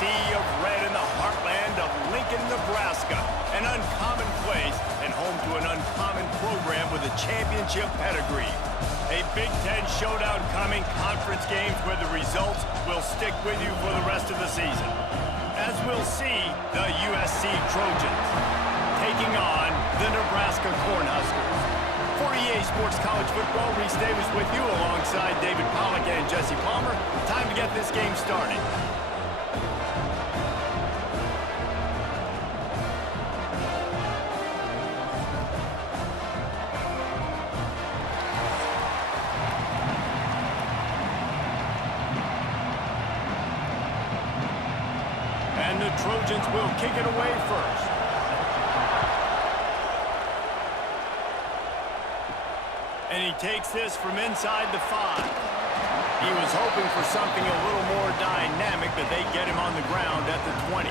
sea of red in the heartland of Lincoln, Nebraska. An uncommon place and home to an uncommon program with a championship pedigree. A Big Ten showdown coming, conference games where the results will stick with you for the rest of the season. As we'll see, the USC Trojans taking on the Nebraska Cornhuskers. For EA Sports College Football, Reese Davis with you alongside David Pollack and Jesse Palmer. Time to get this game started. And the Trojans will kick it away first. And he takes this from inside the 5. He was hoping for something a little more dynamic, but they get him on the ground at the 20.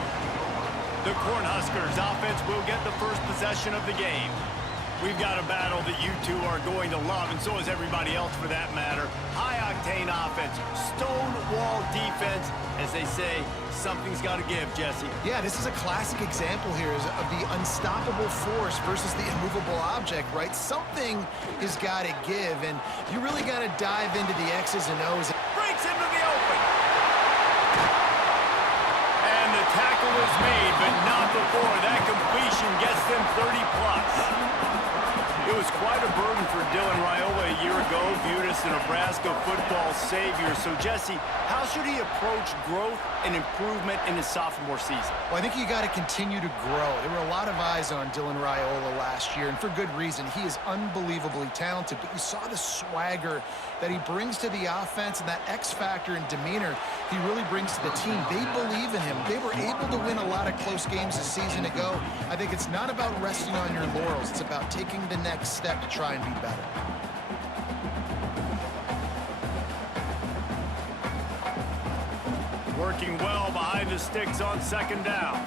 The Cornhuskers offense will get the first possession of the game. We've got a battle that you two are going to love, and so is everybody else for that matter. High-octane offense, stone-wall defense. As they say, something's got to give, Jesse. Yeah, this is a classic example here of the unstoppable force versus the immovable object, right? Something has got to give, and you really got to dive into the X's and O's. Breaks into the open. And the tackle is made, but not before. That completion gets them 30+. It was quite a burden for Dylan Raiola a year ago, viewed as the Nebraska football savior. So, Jesse, how should he approach growth and improvement in his sophomore season? Well, I think you got to continue to grow. There were a lot of eyes on Dylan Raiola last year, and for good reason. He is unbelievably talented, but you saw the swagger that he brings to the offense and that X factor and demeanor he really brings to the team. They believe in him. They were able to win a lot of close games a season ago. I think it's not about resting on your laurels. It's about taking the next step to try and be better. Working well behind the sticks on second down.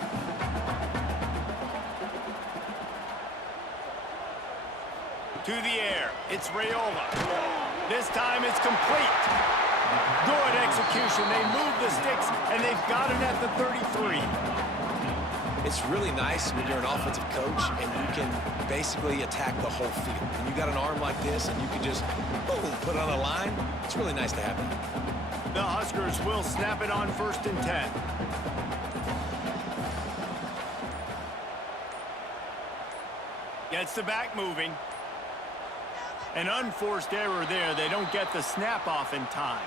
To the air, it's Raiola. This time it's complete. Good execution. They move the sticks, and they've got it at the 33. It's really nice when you're an offensive coach and you can basically attack the whole field. And you got an arm like this and you can just, boom, put it on a line. It's really nice to have that. The Huskers will snap it on 1st and 10. Gets the back moving. An unforced error there. They don't get the snap off in time.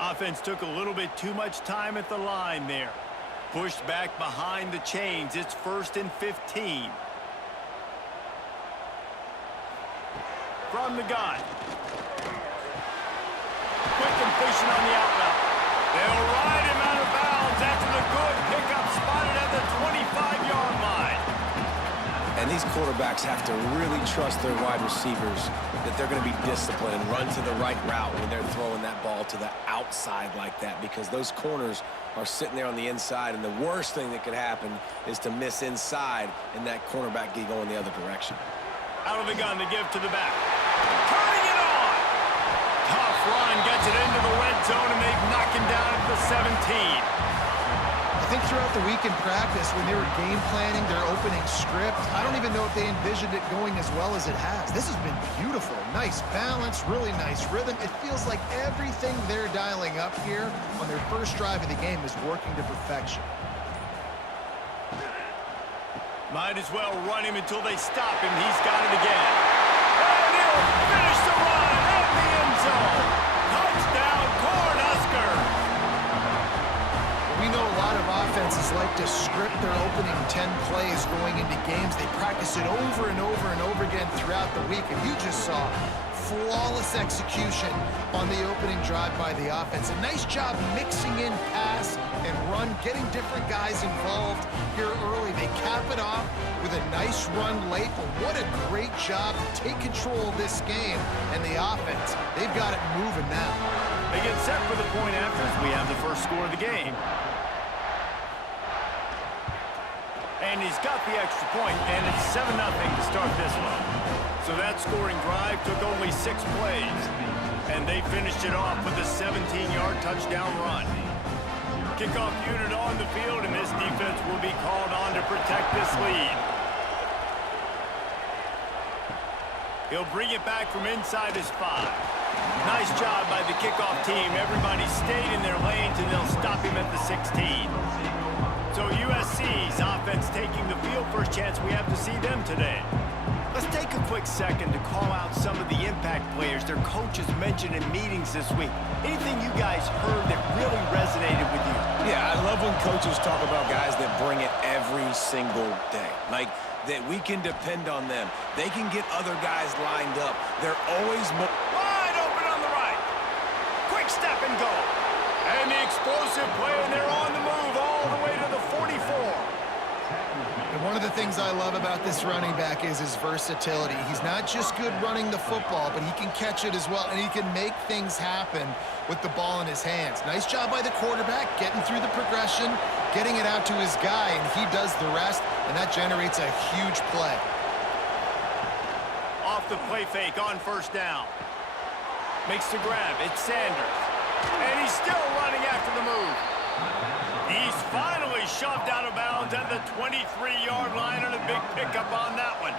Offense took a little bit too much time at the line there. Pushed back behind the chains. It's 1st and 15. From the gun. Quick completion on the out route. They'll ride him out of bounds after the good pickup spotted at the 25-yard line. And these quarterbacks have to really trust their wide receivers that they're going to be disciplined and run to the right route when they're throwing that ball to the outside like that, because those corners are sitting there on the inside, and the worst thing that could happen is to miss inside and that cornerback get going the other direction. Out of the gun to give to the back. Turning it on! Tough run gets it into the red zone, and they've knocked him down at the 17. I think throughout the week in practice, when they were game planning their opening script, I don't even know if they envisioned it going as well as it has. This has been beautiful. Nice balance, really nice rhythm. It feels like everything they're dialing up here on their first drive of the game is working to perfection. Might as well run him until they stop him. He's got it again. And he'll finish the run at the end zone. Touchdown, Cornhuskers! We know a lot of offenses like to script their opening 10 plays going into games. They practice it over and over and over again throughout the week, and you just saw flawless execution on the opening drive by the offense. A nice job mixing in pass and run, getting different guys involved here early. They cap it off with a nice run late, but what a great job to take control of this game. And the offense, they've got it moving now. They get set for the point after as we have the first score of the game. And he's got the extra point, and it's 7-0 to start this one. So that scoring drive took only 6 plays, and they finished it off with a 17-yard touchdown run. Kickoff unit on the field, and this defense will be called on to protect this lead. He'll bring it back from inside his 5. Nice job by the kickoff team. Everybody stayed in their lanes, and they'll stop him at the 16. So USC's offense taking the field. First chance we have to see them today. Let's take a quick second to call out some of the impact players their coaches mentioned in meetings this week. Anything you guys heard that really resonated with you? Yeah, I love when coaches talk about guys that bring it every single day. Like, that we can depend on them. They can get other guys lined up. They're always wide open on the right. Quick step and go. And the explosive play, and they're on the move all the way to the 44. And one of the things I love about this running back is his versatility. He's not just good running the football, but he can catch it as well, and he can make things happen with the ball in his hands. Nice job by the quarterback, getting through the progression, getting it out to his guy, and he does the rest, and that generates a huge play. Off the play fake on first down. Makes the grab. It's Sanders. And he's still running after the move. He's finally shoved out of bounds at the 23-yard line, and a big pickup on that one.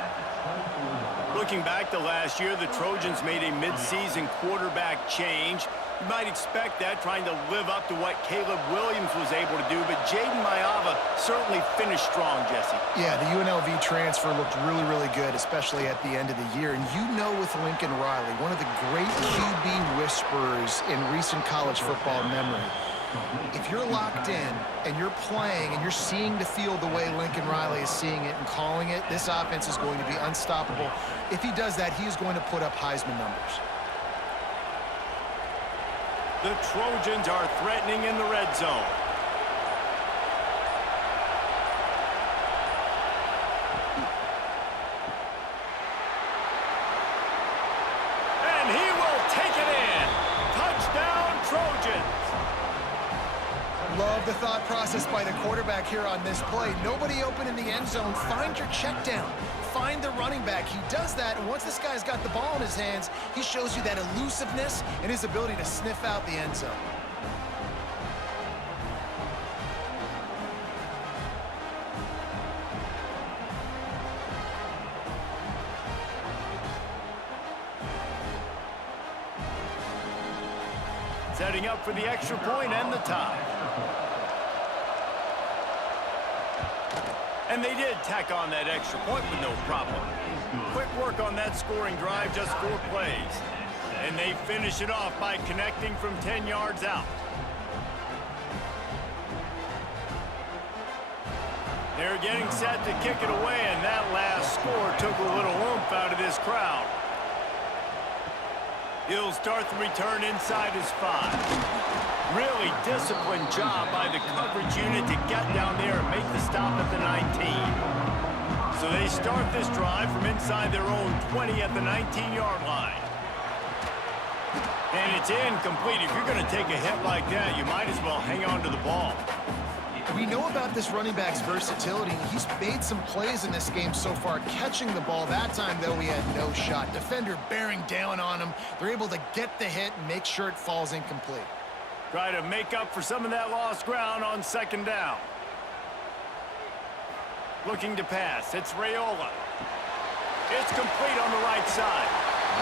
Looking back to last year, the Trojans made a midseason quarterback change. You might expect that, trying to live up to what Caleb Williams was able to do, but Jaden Maiava certainly finished strong, Jesse. Yeah, the UNLV transfer looked really, really good, especially at the end of the year. And you know, with Lincoln Riley, one of the great QB whisperers in recent college football memory, if you're locked in and you're playing and you're seeing the field the way Lincoln Riley is seeing it and calling it, this offense is going to be unstoppable. If he does that, he is going to put up Heisman numbers. The Trojans are threatening in the red zone. And he will take it in. Touchdown, Trojans. Love the thought process by the quarterback here on this play. Nobody open in the end zone. Find your check down. Find the running back. He does that, and once this guy's got the ball in his hands, he shows you that elusiveness and his ability to sniff out the end zone. Setting up for the extra point and the tie. And they did tack on that extra point with no problem. Quick work on that scoring drive, just 4 plays. And they finish it off by connecting from 10 yards out. They're getting set to kick it away, and that last score took a little oomph out of this crowd. He'll start the return inside his 5. Really disciplined job by the coverage unit to get down there and make the stop at the 19. So they start this drive from inside their own 20 at the 19-yard line. And it's incomplete. If you're going to take a hit like that, you might as well hang on to the ball. We know about this running back's versatility. He's made some plays in this game so far, catching the ball. That time, though, he had no shot. Defender bearing down on him. They're able to get the hit and make sure it falls incomplete. Try to make up for some of that lost ground on second down. Looking to pass. It's Raiola. It's complete on the right side.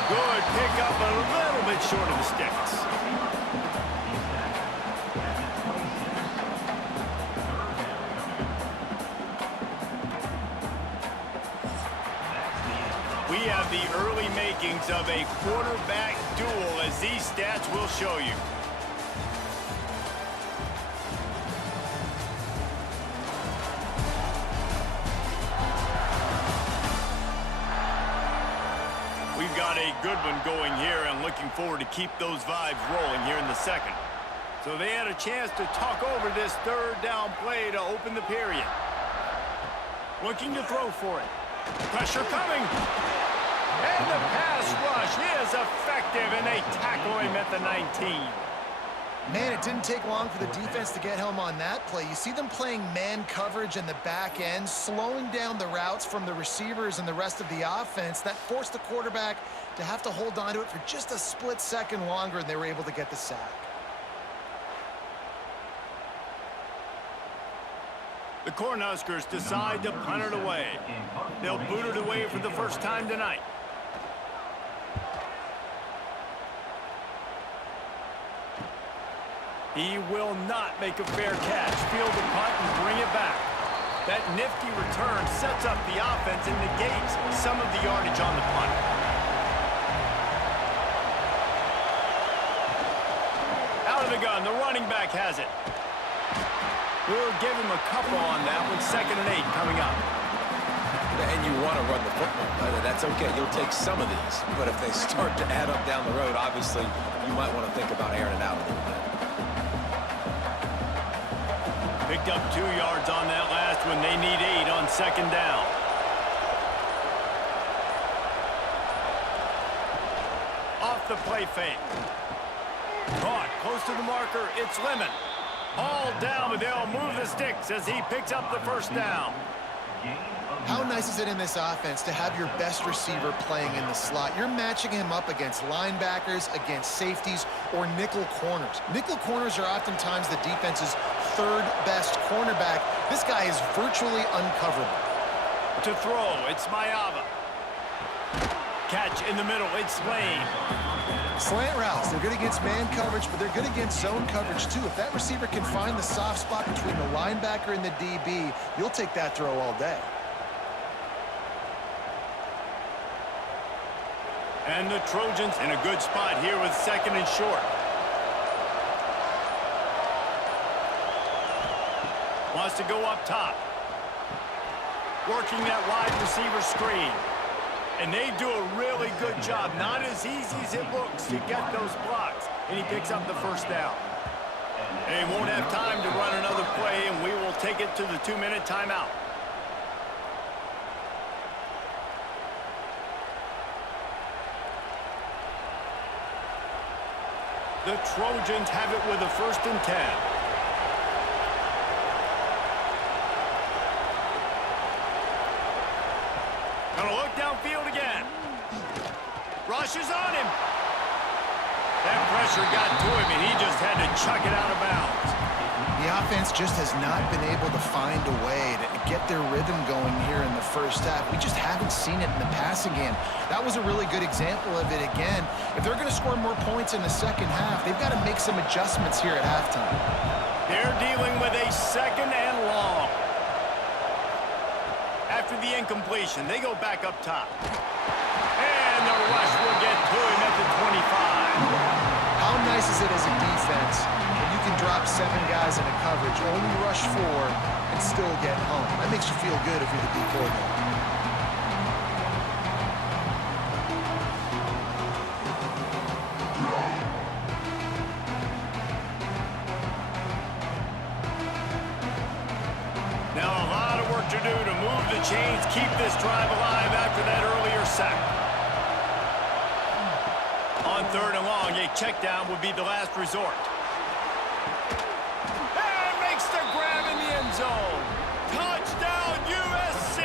Good pickup, a little bit short of the sticks. We have the early makings of a quarterback duel, as these stats will show you. We've got a good one going here, and looking forward to keep those vibes rolling here in the second. So they had a chance to talk over this third down play to open the period. Looking to throw for it. Pressure coming. And the pass rush is effective, and they tackle him at the 19. Man, it didn't take long for the defense to get home on that play. You see them playing man coverage in the back end, slowing down the routes from the receivers and the rest of the offense. That forced the quarterback to have to hold on to it for just a split second longer, and they were able to get the sack. The Cornhuskers decide to punt it away. They'll boot it away for the first time tonight. He will not make a fair catch. Field the punt and bring it back. That nifty return sets up the offense and negates some of the yardage on the punt. Out of the gun, the running back has it. We'll give him a couple on that one. 2nd and 8 coming up. And you want to run the football. That's okay. You'll take some of these. But if they start to add up down the road, obviously, you might want to think about airing it out a little bit. Picked up 2 yards on that last one. They need 8 on 2nd down. Off the play fake. Caught close to the marker. It's Lemon. All down, but they'll move the sticks as he picks up the 1st down. How nice is it in this offense to have your best receiver playing in the slot? You're matching him up against linebackers, against safeties, or nickel corners. Nickel corners are oftentimes the defense's 3rd best cornerback. This guy is virtually uncoverable. To throw, it's Mayava. Catch in the middle, it's Lane. Slant routes, they're good against man coverage, but they're good against zone coverage too. If that receiver can find the soft spot between the linebacker and the DB, you'll take that throw all day. And the Trojans in a good spot here with 2nd and short. Wants to go up top. Working that wide receiver screen. And they do a really good job. Not as easy as it looks to get those blocks. And he picks up the 1st down. They won't have time to run another play, and we will take it to the 2-minute timeout. The Trojans have it with a 1st and 10. Gonna look downfield again. Rush is on him. That pressure got to him, and he just had to chuck it out of bounds. The offense just has not been able to find a way to get their rhythm going here in the 1st half. We just haven't seen it in the passing game. That was a really good example of it again. If they're going to score more points in the 2nd half, they've got to make some adjustments here at halftime. They're dealing with a 2nd and long. After the incompletion, they go back up top. And the rush will get to him at the 25. How nice is it as a defense when you can drop 7 guys in a coverage, only rush 4, and still get home? That makes you feel good if you're the D coordinator. Now a lot of work to do to move the chains, keep this drive alive after that earlier sack. On 3rd and long, a check down would be the last resort. And makes the grab in the end zone. Touchdown, USC!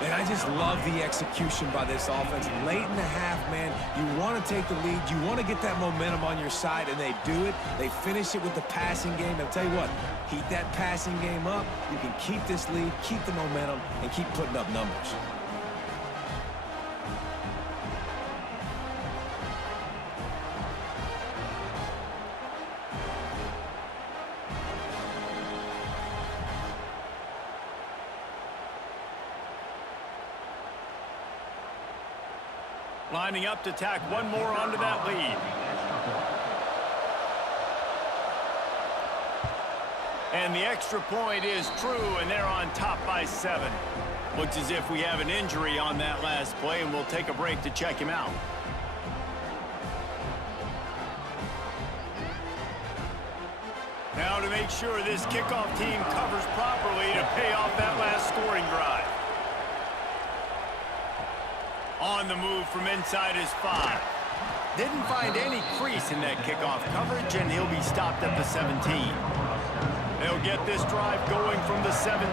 Man, I just love the execution by this offense. Late in the half, man, you want to take the lead. You want to get that momentum on your side, and they do it. They finish it with the passing game. I'll tell you what, heat that passing game up. You can keep this lead, keep the momentum, and keep putting up numbers. Lining up to tack one more onto that lead. And the extra point is true, and they're on top by 7. Looks as if we have an injury on that last play, and we'll take a break to check him out. Now to make sure this kickoff team covers properly to pay off that last scoring drive. On the move from inside his 5. Didn't find any crease in that kickoff coverage, and he'll be stopped at the 17. They'll get this drive going from the 17.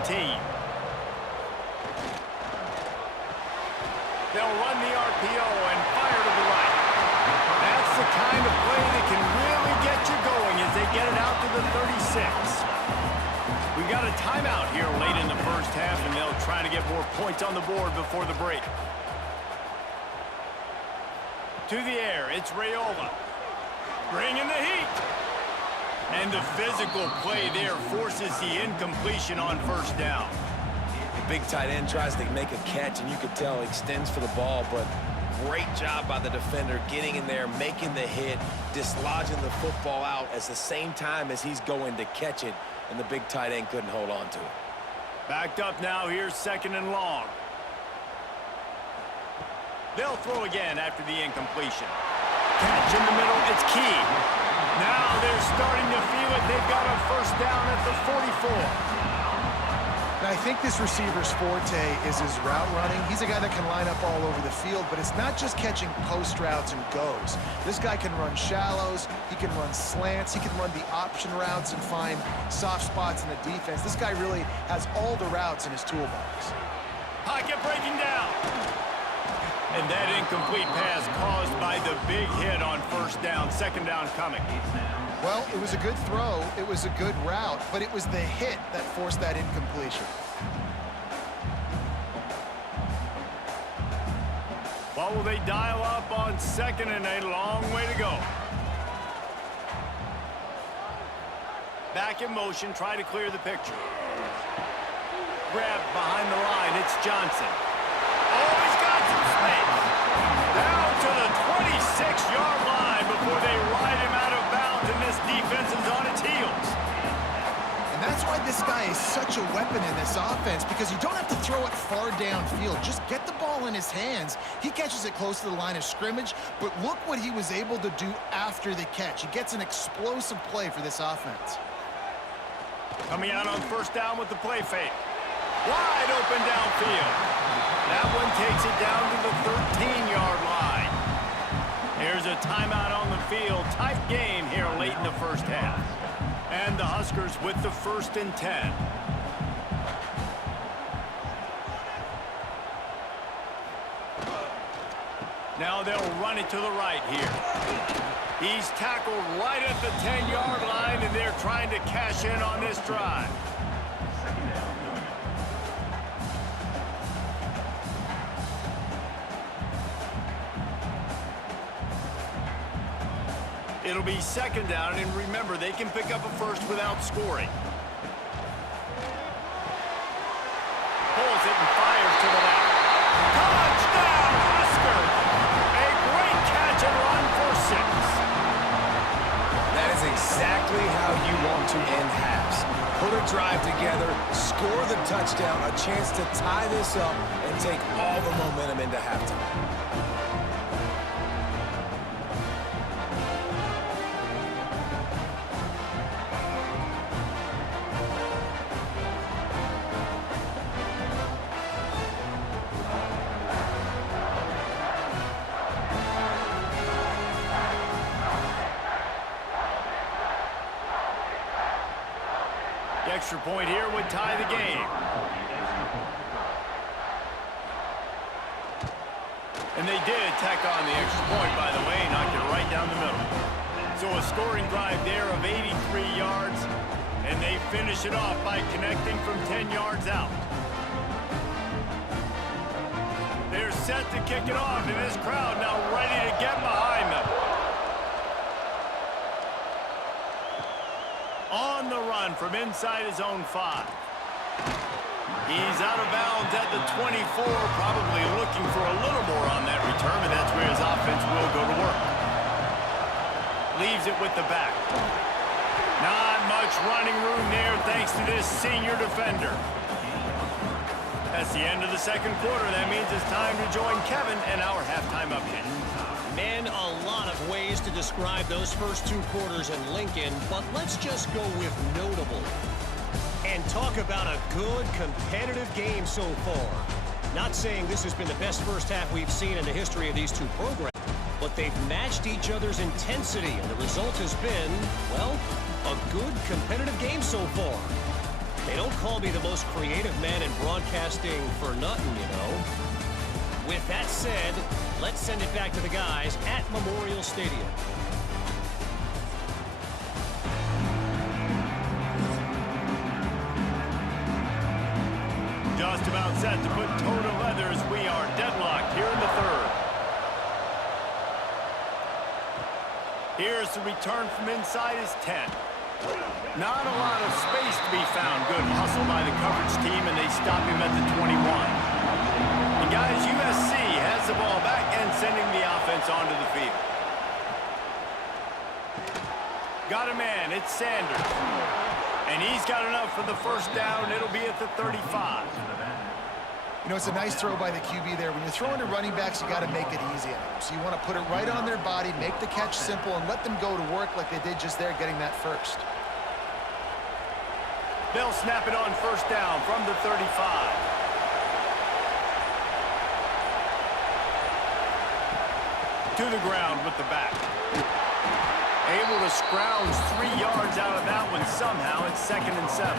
They'll run the RPO and fire to the right. That's the kind of play that can really get you going as they get it out to the 36. We got a timeout here late in the first half, and they'll try to get more points on the board before the break. To the air, it's Raiola. Bringing the heat. And the physical play there forces the incompletion on first down. The big tight end tries to make a catch, and you could tell extends for the ball, but great job by the defender getting in there, making the hit, dislodging the football out at the same time as he's going to catch it, and the big tight end couldn't hold on to it. Backed up now, here's 2nd and long. They'll throw again after the incompletion. Catch in the middle, it's key. Now they're starting to feel it. They've got a first down at the 44. Now, I think this receiver's forte is his route running. He's a guy that can line up all over the field, but it's not just catching post routes and goes. This guy can run shallows, he can run slants, he can run the option routes and find soft spots in the defense. This guy really has all the routes in his toolbox. Pocket breaking down. And that incomplete pass caused by the big hit on first down. 2nd down coming. Well, it was a good throw, it was a good route, but it was the hit that forced that incompletion. What will they dial up on 2nd and a long way to go? Back in motion, try to clear the picture. Grab behind the line, it's Johnson. Oh, he's got some space. Down to the 26-yard line before they ride him out of bounds, and this defense is on its heels. And that's why this guy is such a weapon in this offense, because you don't have to throw it far downfield. Just get the ball in his hands. He catches it close to the line of scrimmage, but look what he was able to do after the catch. He gets an explosive play for this offense. Coming out on first down with the play fake. Wide open downfield. That one takes it down to the 13-yard line. Here's a timeout on the field. Tight game here late in the first half. And the Huskers with the 1st and 10. Now they'll run it to the right here. He's tackled right at the 10-yard line, and they're trying to cash in on this drive. It'll be 2nd down, and remember, they can pick up a first without scoring. Pulls it and fires to the left. Touchdown, Huskers! A great catch and run for 6. That is exactly how you want to end halves. Put a drive together, score the touchdown, a chance to tie this up and take all the momentum into halftime. The extra point here would tie the game. And they did tack on the extra point, by the way, knocked it right down the middle. So a scoring drive there of 83 yards, and they finish it off by connecting from 10 yards out. They're set to kick it off, and this crowd now ready to get behind them. On the run from inside his own 5. He's out of bounds at the 24, probably looking for a little more on that return, and that's where his offense will go to work. Leaves it with the back. Not much running room there thanks to this senior defender. That's the end of the 2nd quarter. That means it's time to join Kevin and our halftime update. Man, a lot of ways to describe those first 2 quarters in Lincoln, but let's just go with notable. And talk about a good, competitive game so far. Not saying this has been the best first half we've seen in the history of these 2 programs. but they've matched each other's intensity, and the result has been, well, a good competitive game so far. They don't call me the most creative man in broadcasting for nothing, you know. With that said, let's send it back to the guys at Memorial Stadium. Just about set to put toe to leather as we are deadlocked here in the third. Here's the return from inside his 10. Not a lot of space to be found. Good hustle by the coverage team, and they stop him at the 21. And guys, USC has the ball back and sending the offense onto the field. Got a man. It's Sanders. And he's got enough for the first down. It'll be at the 35. You know, it's a nice throw by the QB there. When you're throwing to running backs, you got to make it easy on them. So you want to put it right on their body, make the catch simple, and let them go to work like they did just there, getting that first. They'll snap it on first down from the 35. To the ground with the back. Able to scrounge 3 yards out of that one somehow. It's 2nd and 7.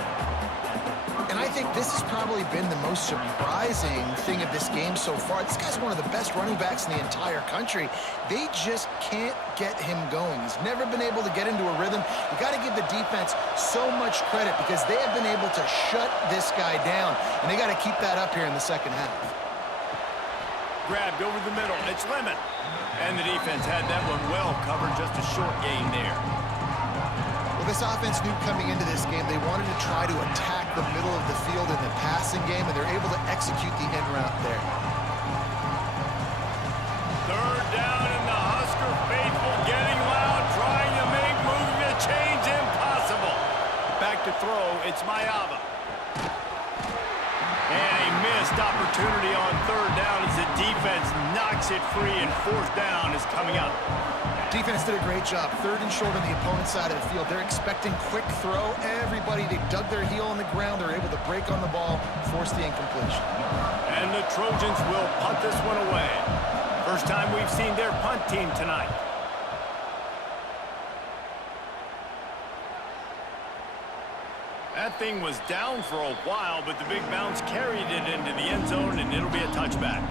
And I think this has probably been the most surprising thing of this game so far. This guy's one of the best running backs in the entire country. They just can't get him going. He's never been able to get into a rhythm. You got to give the defense so much credit because they have been able to shut this guy down, and they got to keep that up here in the second half. Grabbed over the middle. It's Lemon. And the defense had that one well covered. Just a short gain there. Well, this offense knew coming into this game they wanted to try to attack the middle of the field in the passing game, and they're able to execute the end route there. Third down, and the Husker faithful getting loud, trying to make moving the chains impossible. Back to throw, it's Mayava. And a missed opportunity on third down as the defense knocks it free, and fourth down is coming up. Defense did a great job. 3rd and short on the opponent's side of the field. They're expecting quick throw. Everybody, they dug their heel on the ground. They're able to break on the ball, force the incompletion. And the Trojans will punt this one away. First time we've seen their punt team tonight. That thing was down for a while, but the big bounce carried it into the end zone, and it'll be a touchback.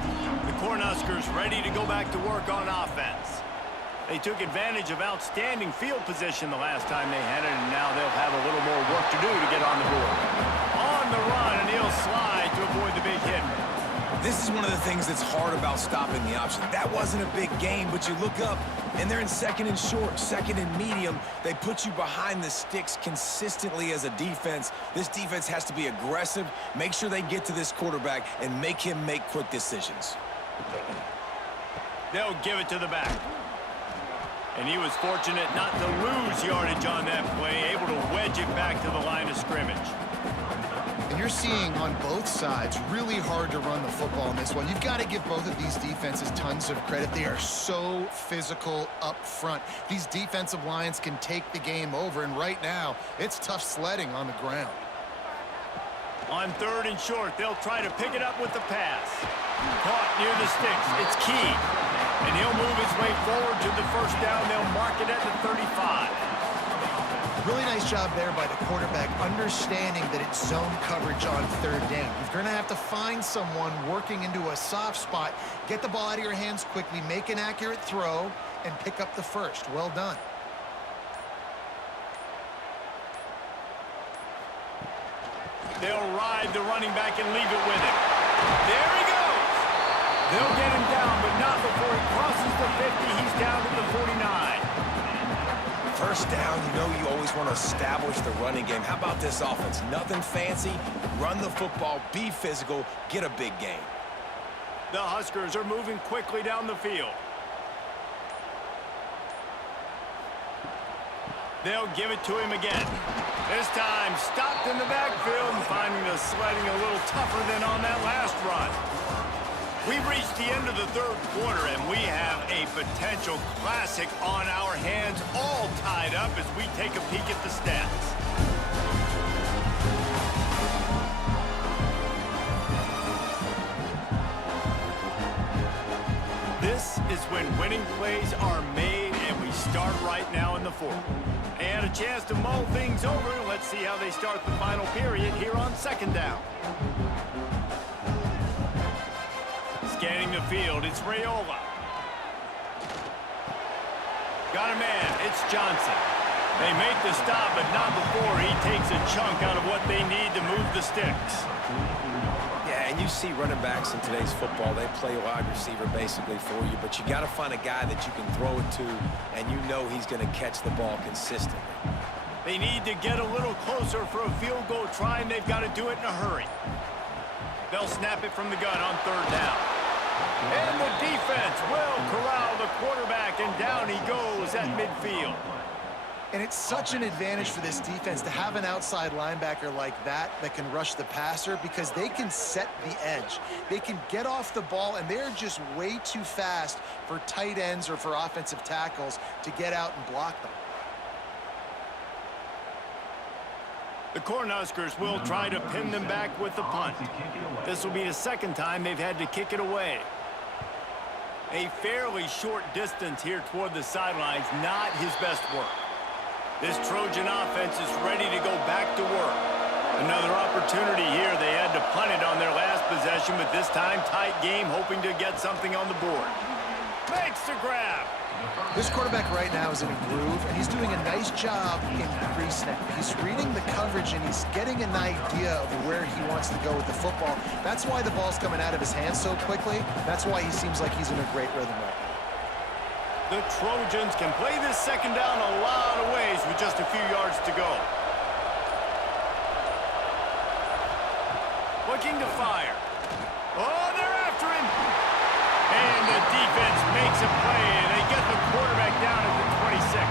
The Cornhuskers ready to go back to work on offense. They took advantage of outstanding field position the last time they had it, and now they'll have a little more work to do to get on the board. On the run, and he'll slide to avoid the big hit. This is one of the things that's hard about stopping the option. That wasn't a big gain, but you look up, and they're in 2nd and short, 2nd and medium. They put you behind the sticks consistently as a defense. This defense has to be aggressive, make sure they get to this quarterback, and make him make quick decisions. They'll give it to the back. And he was fortunate not to lose yardage on that play, able to wedge it back to the line of scrimmage. And you're seeing on both sides really hard to run the football in this one. You've got to give both of these defenses tons of credit. They are so physical up front. These defensive lines can take the game over, and right now, it's tough sledding on the ground. On 3rd and short, they'll try to pick it up with the pass. Caught near the sticks. It's Key. And he'll move his way forward to the first down. They'll mark it at the 35. Really nice job there by the quarterback, understanding that it's zone coverage on 3rd down. You're going to have to find someone working into a soft spot, get the ball out of your hands quickly, make an accurate throw, and pick up the first. Well done. They'll ride the running back and leave it with him. There he goes. They'll get him down, but not before he crosses the 50. He's down to the 49. First down, you know you always want to establish the running game. How about this offense? Nothing fancy. Run the football, be physical, get a big gain. The Huskers are moving quickly down the field. They'll give it to him again. This time, stopped in the backfield and finding the sledding a little tougher than on that last run. We've reached the end of the third quarter, and we have a potential classic on our hands, all tied up as we take a peek at the stats. This This is when winning plays are made, and we start right now in the fourth. And a chance to mull things over. Let's see how they start the final period here on second down. Scanning the field, it's Raiola. Got a man, it's Johnson. They make the stop, but not before he takes a chunk out of what they need to move the sticks. Yeah, and you see running backs in today's football, they play wide receiver basically for you, but you got to find a guy that you can throw it to, and you know he's going to catch the ball consistently. They need to get a little closer for a field goal try, and they've got to do it in a hurry. They'll snap it from the gun on third down. And the defense will corral the quarterback, and down he goes at midfield. And it's such an advantage for this defense to have an outside linebacker like that can rush the passer, because they can set the edge. They can get off the ball, and they're just way too fast for tight ends or for offensive tackles to get out and block them. The Cornhuskers will try to pin them back with the punt. This will be the second time they've had to kick it away. A fairly short distance here toward the sidelines, not his best work. This Trojan offense is ready to go back to work. Another opportunity here. They had to punt it on their last possession, but this time tight game, hoping to get something on the board. Makes the grab. This quarterback right now is in a groove, and he's doing a nice job in pre-snap. He's reading the coverage, and he's getting an idea of where he wants to go with the football. That's why the ball's coming out of his hands so quickly. That's why he seems like he's in a great rhythm right now. The Trojans can play this second down a lot of ways with just a few yards to go. Looking to fire. Oh, they're after him. And the defense makes a play, and they get the quarterback down at the 26.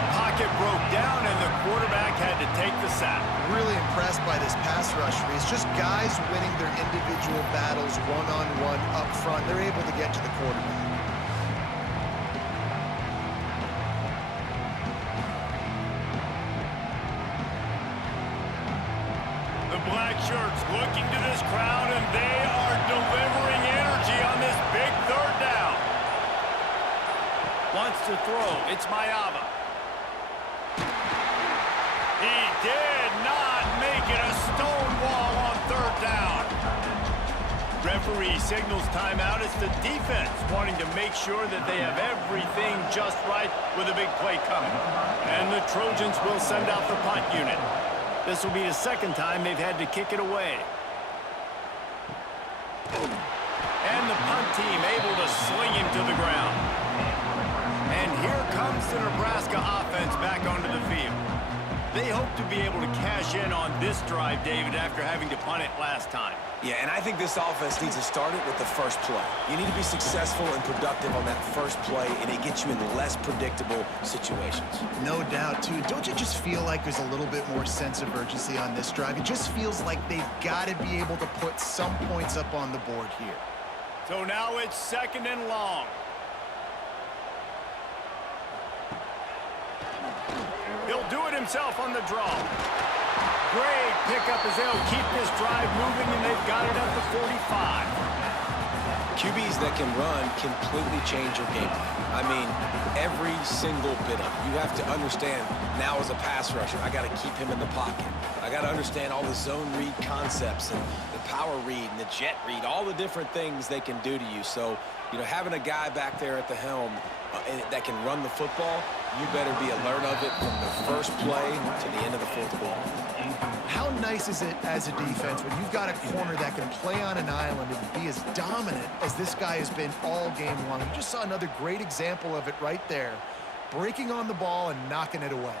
The pocket broke down, and the quarterback had to take the sack. Really impressed by this pass rush. It's just guys winning their individual battles one-on-one up front. They're able to get to the quarterback. Black shirts looking to this crowd, and they are delivering energy on this big third down. Wants to throw. It's Mayava. He did not make it. A stone wall on third down. Referee signals timeout. It's the defense wanting to make sure that they have everything just right with a big play coming. And the Trojans will send out the punt unit. This will be the second time they've had to kick it away. And the punt team able to sling him to the ground. And here comes the Nebraska offense back onto the field. They hope to be able to cash in on this drive, David, after having to punt it last time. Yeah, and I think this offense needs to start it with the first play. You need to be successful and productive on that first play, and it gets you in less predictable situations. No doubt, too. Don't you just feel like there's a little bit more sense of urgency on this drive? It just feels like they've got to be able to put some points up on the board here. So now it's second and long. He'll do it himself on the draw. Great pickup as they'll keep this drive moving, and they've got it at the 45. QBs that can run completely change your game plan. I mean, every single bit of it. You have to understand, now as a pass rusher, I got to keep him in the pocket. I got to understand all the zone read concepts and the power read and the jet read, all the different things they can do to you. So, you know, having a guy back there at the helm that can run the football, you better be alert of it from the first play to the end of the fourth quarter. How nice is it as a defense when you've got a corner that can play on an island and be as dominant as this guy has been all game long? You just saw another great example of it right there, breaking on the ball and knocking it away.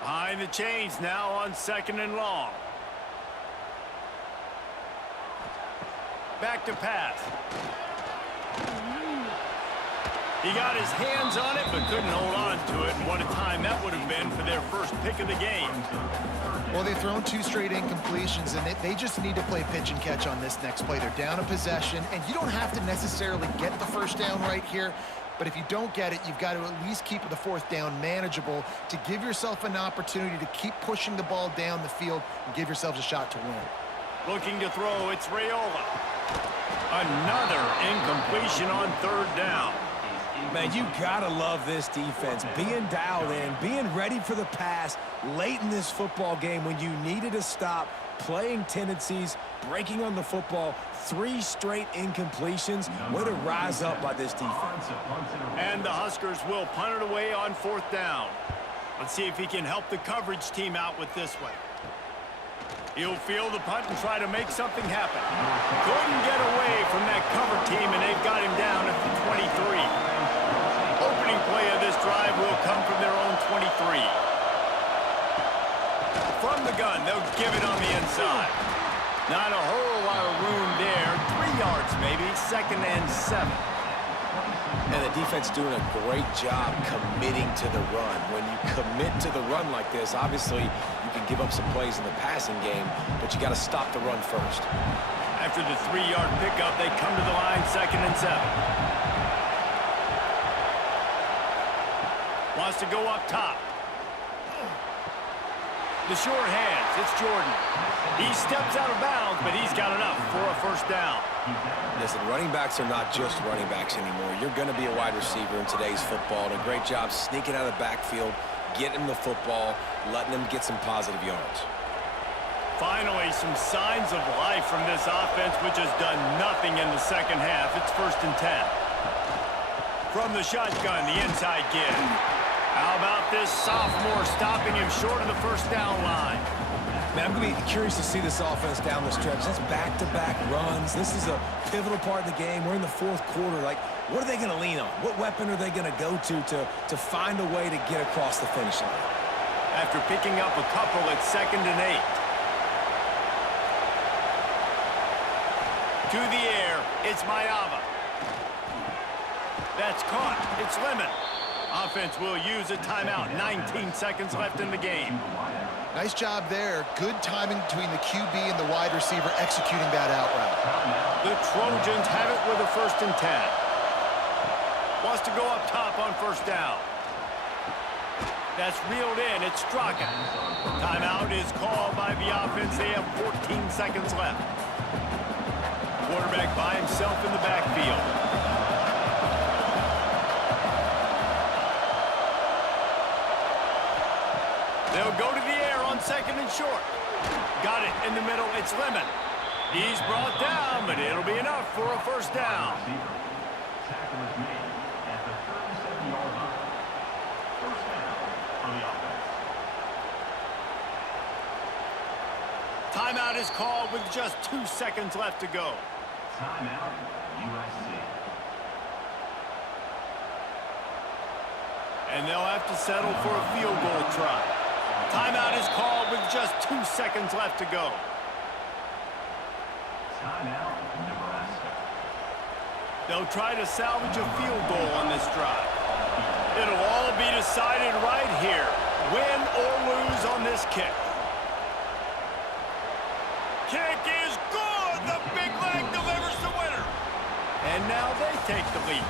Behind the chains now on second and long. Back to pass. He got his hands on it, but couldn't hold on to it. And what a time that would have been for their first pick of the game. Well, they've thrown 2 straight incompletions, and they just need to play pitch and catch on this next play. They're down a possession, and you don't have to necessarily get the first down right here. But if you don't get it, you've got to at least keep the fourth down manageable to give yourself an opportunity to keep pushing the ball down the field and give yourselves a shot to win. Looking to throw, it's Raiola. Another incompletion on third down. Man, you gotta love this defense. Being dialed in, being ready for the pass late in this football game when you needed to stop, playing tendencies, breaking on the football, 3 straight incompletions. Way to rise up by this defense. And the Huskers will punt it away on 4th down. Let's see if he can help the coverage team out with this one. He'll field the punt and try to make something happen. Couldn't get away from that cover team, and they've got him down at the 23. Opening play of this drive will come from their own 23. From the gun, they'll give it on the inside. Not a whole lot of room there. 3 yards maybe, 2nd and 7. And the defense doing a great job committing to the run. When you commit to the run like this, obviously you can give up some plays in the passing game, but you got to stop the run first. After the 3-yard pickup, they come to the line, 2nd and 7. Wants to go up top. The short hands, it's Jordan. He steps out of bounds, but he's got enough for a 1st down. Listen, running backs are not just running backs anymore. You're going to be a wide receiver in today's football. And a great job sneaking out of the backfield, getting the football, letting them get some positive yards. Finally, some signs of life from this offense, which has done nothing in the 2nd half. It's 1st and 10. From the shotgun, the inside give. How about this sophomore stopping him short of the 1st down line? Man, I'm going to be curious to see this offense down the stretch. That's back-to-back runs. This is a pivotal part of the game. We're in the 4th quarter. Like, what are they going to lean on? What weapon are they going to go to find a way to get across the finish line? After picking up a couple, it's 2nd and 8. To the air, it's Mayava. That's caught. It's Lemon. Offense will use a timeout. 19 seconds left in the game. Nice job there. Good timing between the QB and the wide receiver executing that out route. The Trojans have it with a 1st and 10. Wants to go up top on 1st down. That's reeled in. It's Straka. Timeout is called by the offense. They have 14 seconds left. Quarterback by himself in the backfield. They'll go to the air on 2nd and short. Got it in the middle. It's Lemon. He's brought down, but it'll be enough for a 1st down. Tackle is made at the 37-yard line. 1st down for the offense. Timeout is called with just 2 seconds left to go. Timeout, USC. And they'll have to settle for a field goal try. Timeout is called with just 2 seconds left to go. Timeout, Nebraska. They'll try to salvage a field goal on this drive. It'll all be decided right here. Win or lose on this kick. Kick is good. The big leg delivers the winner. And now they take the lead.